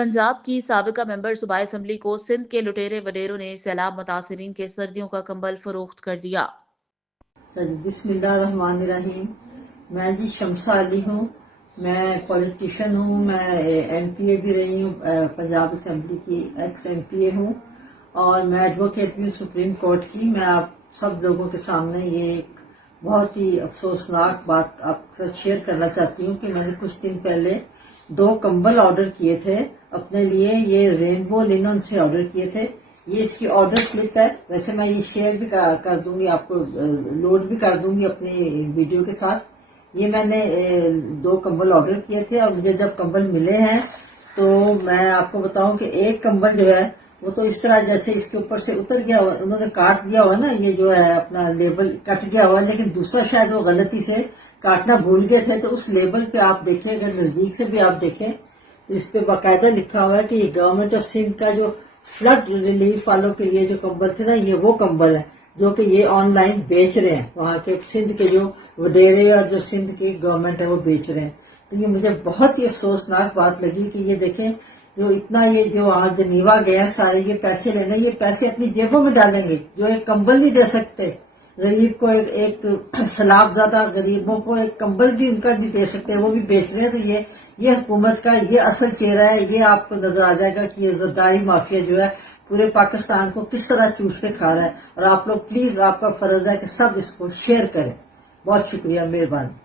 पंजाब की साबिका मेंबर सूबाई असम्बली को सिंध के लुटेरे वडेरों ने सैलाब मुतासरीन के सर्दियों का कंबल फरोख्त कर दिया। बिस्मिल्लाहिर्रहमानिर्रहीम। मैं जी शमसा अली हूँ। मैं पॉलिटिशियन हूँ। मैं एमपीए भी रही हूँ, पंजाब असम्बली की एक्स एमपीए हूँ और मैं एडवोकेट भी हूँ सुप्रीम कोर्ट की। मैं आप सब लोगों के सामने ये एक बहुत ही अफसोसनाक बात आपके साथ शेयर करना चाहती हूँ कि मैंने कुछ दिन पहले 2 कंबल ऑर्डर किए थे अपने लिए। ये रेनबो लिनन से ऑर्डर किए थे। ये इसकी ऑर्डर स्लिप है। वैसे मैं ये शेयर भी कर दूंगी, आपको लोड भी कर दूंगी अपने वीडियो के साथ। ये मैंने 2 कंबल ऑर्डर किए थे और मुझे जब कंबल मिले हैं तो मैं आपको बताऊं कि एक कंबल जो है वो तो इस तरह जैसे इसके ऊपर से उतर गया हुआ, उन्होंने काट दिया हुआ ना, ये जो है अपना लेबल कट गया हुआ, लेकिन दूसरा शायद वो गलती से काटना भूल गए थे। तो उस लेबल पे आप देखें, अगर नजदीक से भी आप देखें तो इस पे बाकायदा लिखा हुआ है कि ये गवर्नमेंट ऑफ सिंध का जो फ्लड रिलीफ वालों के लिए जो कंबल थे ना, ये वो कंबल है जो कि ये ऑनलाइन बेच रहे हैं। वहाँ के सिंध के जो वडेरे और जो सिंध की गवर्नमेंट है वो बेच रहे हैं। तो ये मुझे बहुत ही अफसोसनाक बात लगी कि ये देखें, जो इतना ये जो आज जनीवा गया सारे ये पैसे लेने, ये पैसे अपनी जेबों में डालेंगे, जो एक कंबल नहीं दे सकते गरीब को, एक सलाबजादा गरीबों को एक कंबल भी उनका नहीं दे सकते, वो भी बेच रहे हैं। तो ये हुकूमत का ये असल चेहरा है। ये आपको नजर आ जाएगा कि ये जरदारी माफिया जो है पूरे पाकिस्तान को किस तरह चूस के खा रहा है। और आप लोग प्लीज, आपका फर्ज है कि सब इसको शेयर करें। बहुत शुक्रिया, मेहरबानी।